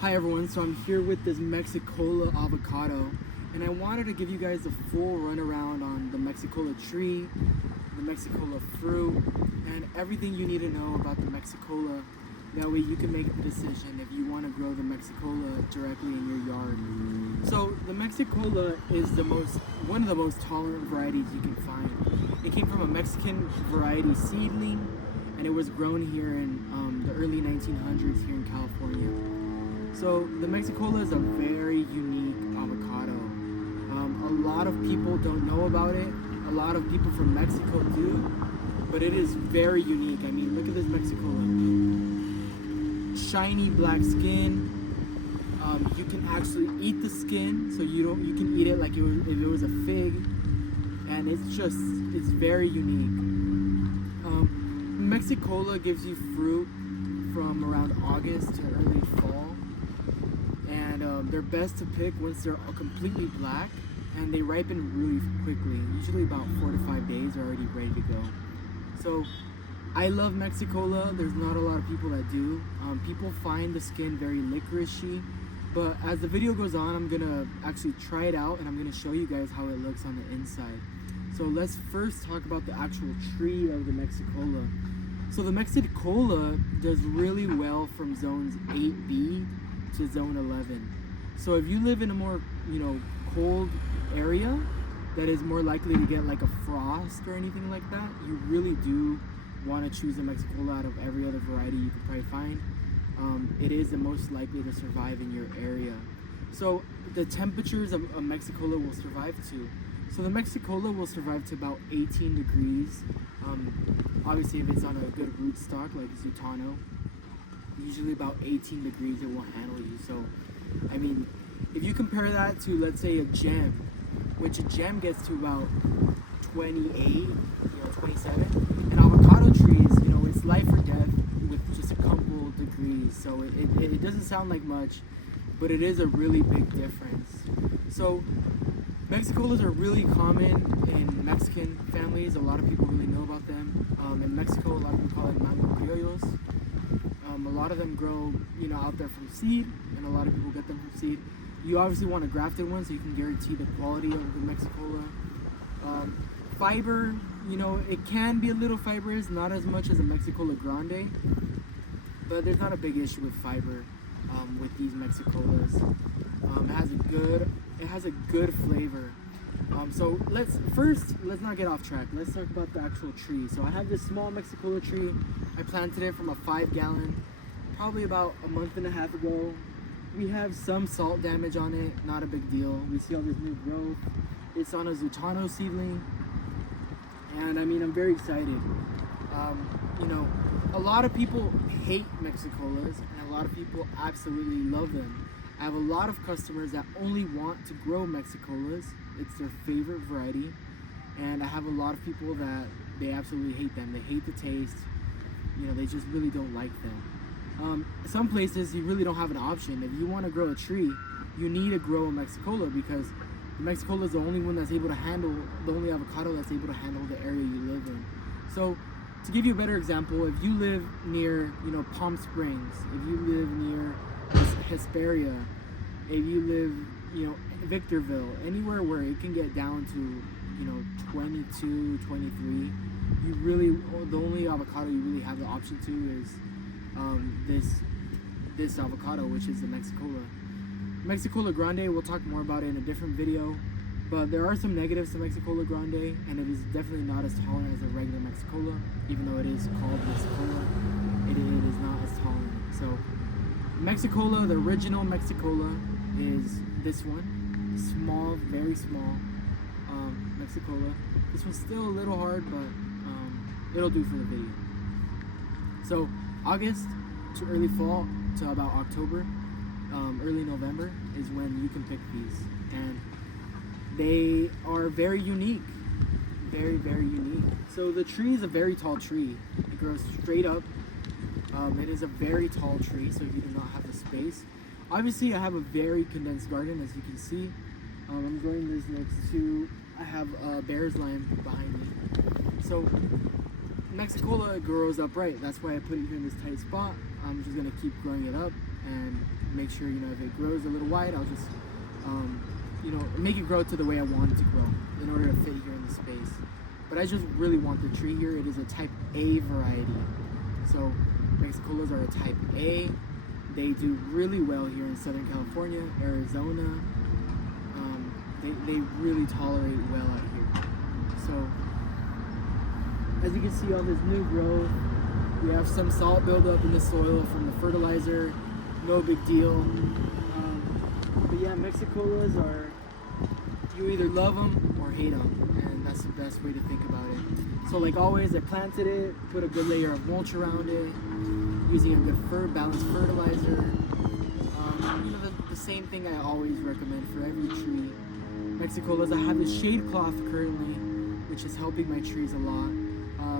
Hi everyone, so I'm here with this Mexicola avocado, and I wanted to give you guys a full runaround on the Mexicola tree, the Mexicola fruit, and everything you need to know about the Mexicola. That way you can make the decision if you want to grow the Mexicola directly in your yard. So the Mexicola is one of the most tolerant varieties you can find. It came from a Mexican variety seedling, and it was grown here in the early 1900s here in California. So the Mexicola is a very unique avocado. A lot of people don't know about it. A lot of people from Mexico do, but it is very unique. I mean, look at this Mexicola. Shiny black skin. You can actually eat the skin, so you can eat it like if it was a fig, and it's very unique. Mexicola gives you fruit from around August to early fall. And they're best to pick once they're completely black, and they ripen really quickly. Usually about 4 to 5 days are already ready to go. So I love Mexicola. There's not a lot of people that do. People find the skin very licorice-y, but as the video goes on, I'm gonna actually try it out and I'm gonna show you guys how it looks on the inside. So let's first talk about the actual tree of the Mexicola. So the Mexicola does really well from zones 8B to zone 11. So if you live in a more, cold area that is more likely to get like a frost or anything like that, you really do want to choose a Mexicola out of every other variety you could probably find. It is the most likely to survive in your area. So the temperatures of a Mexicola will survive to. So the Mexicola will survive to about 18 degrees. Obviously if it's on a good rootstock like Zutano, usually about 18 degrees it will handle you. So, I mean, if you compare that to, let's say, a gem, which a gem gets to about 28, 27, and avocado trees, it's life or death with just a couple degrees. So it doesn't sound like much, but it is a really big difference. So Mexicolas are really common in Mexican families. A lot of people really know about them. In Mexico, a lot of people call it mango criollos. A lot of them grow, out there from seed, and a lot of people get them from seed. You obviously want a grafted one so you can guarantee the quality of the Mexicola. Fiber, it can be a little fibrous, not as much as a Mexicola grande, but there's not a big issue with fiber with these Mexicolas. It has a good flavor. So let's not get off track. Let's talk about the actual tree. So I have this small Mexicola tree. I planted it from a 5-gallon, probably about a month and a half ago. We have some salt damage on it, not a big deal. We see all this new growth. It's on a Zutano seedling, and I mean, I'm very excited. A lot of people hate Mexicolas, and a lot of people absolutely love them. I have a lot of customers that only want to grow Mexicolas. It's their favorite variety. And I have a lot of people that they absolutely hate them. They hate the taste. They just really don't like them. Some places you really don't have an option. If you want to grow a tree, you need to grow a Mexicola, because the Mexicola is the only one that's able to handle, the only avocado that's able to handle the area you live in. So to give you a better example, if you live near, Palm Springs, if you live near Hesperia, if you live, Victorville, anywhere where it can get down to, 22, 23, the only avocado you really have the option to is this avocado, which is the Mexicola. Mexicola Grande, we'll talk more about it in a different video, but there are some negatives to Mexicola Grande, and it is definitely not as tolerant as a regular Mexicola. Even though it is called Mexicola, it is not as tolerant. So Mexicola, the original Mexicola, is this one. Small, very small Mexicola. This one's still a little hard, but it'll do for the video. So August to early fall to about October, early November is when you can pick these, and they are very unique, very, very unique. So the tree is a very tall tree. It grows straight up. It is a very tall tree, so if you do not have the space. Obviously, I have a very condensed garden, as you can see. I'm growing this next to, I have bear's lime behind me. So Mexicola grows upright. That's why I put it here in this tight spot. I'm just gonna keep growing it up and make sure, you know, if it grows a little wide, I'll just, you know, make it grow to the way I want it to grow in order to fit here in the space. But I just really want the tree here. It is a type A variety. So Mexicolas are a type A. They do really well here in Southern California, Arizona. They really tolerate well out here. So as you can see, all this new growth, we have some salt buildup in the soil from the fertilizer. No big deal. But yeah, Mexicolas are, you either love them or hate them, and that's the best way to think about it. So like always, I planted it, put a good layer of mulch around it, using a good balanced fertilizer. You know, the same thing I always recommend for every tree. Mexicolas, I have the shade cloth currently, which is helping my trees a lot.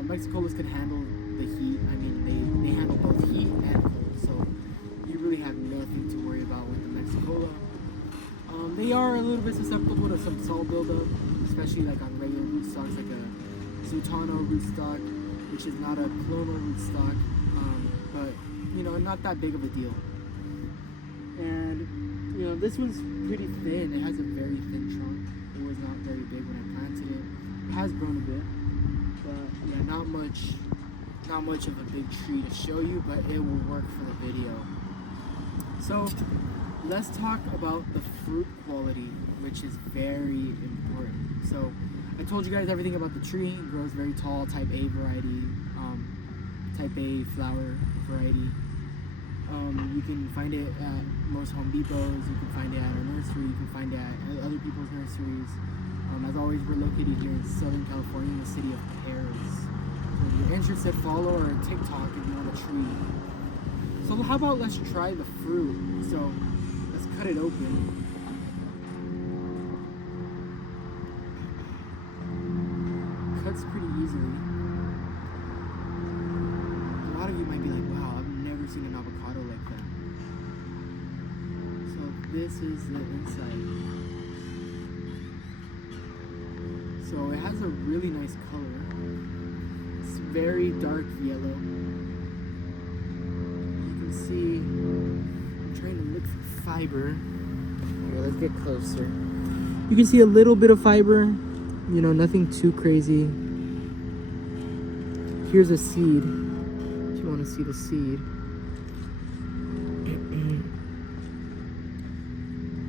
Mexicolas can handle the heat. I mean, they handle both heat and cold, so you really have nothing to worry about with the Mexicola. They are a little bit susceptible to some salt buildup, especially like on regular rootstocks, like a Sultano rootstock, which is not a clonal rootstock, but you know, not that big of a deal. And you know, this one's pretty thin. It has a very thin trunk. It was not very big when I planted it. It has grown a bit, but yeah, not much of a big tree to show you, but it will work for the video. So let's talk about the fruit quality, which is very important. So I told you guys everything about the tree. It grows very tall, type A variety, type A flower variety. You can find it at most Home Depots, you can find it at our nursery, you can find it at other people's nurseries. As always, we're located here in Southern California in the city of Paris. So if you're interested, follow our TikTok if you want a tree. So how about let's try the fruit. So let's cut it open. Cuts pretty easily. A lot of you might be like, wow, I've never seen an avocado like that. So this is the inside. So it has a really nice color. It's very dark yellow. You can see, I'm trying to look for fiber. Here, let's get closer. You can see a little bit of fiber, you know, nothing too crazy. Here's a seed, if you want to see the seed.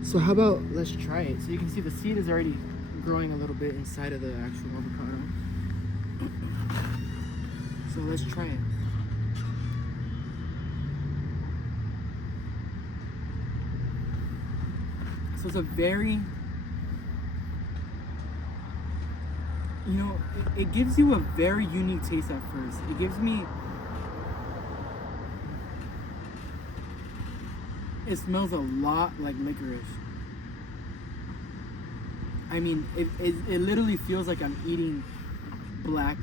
So how about, let's try it. So you can see the seed is already growing a little bit inside of the actual avocado. So let's try it. So it's a very, you know, it gives you a very unique taste at first. It gives me, it smells a lot like licorice. I mean, it literally feels like I'm eating black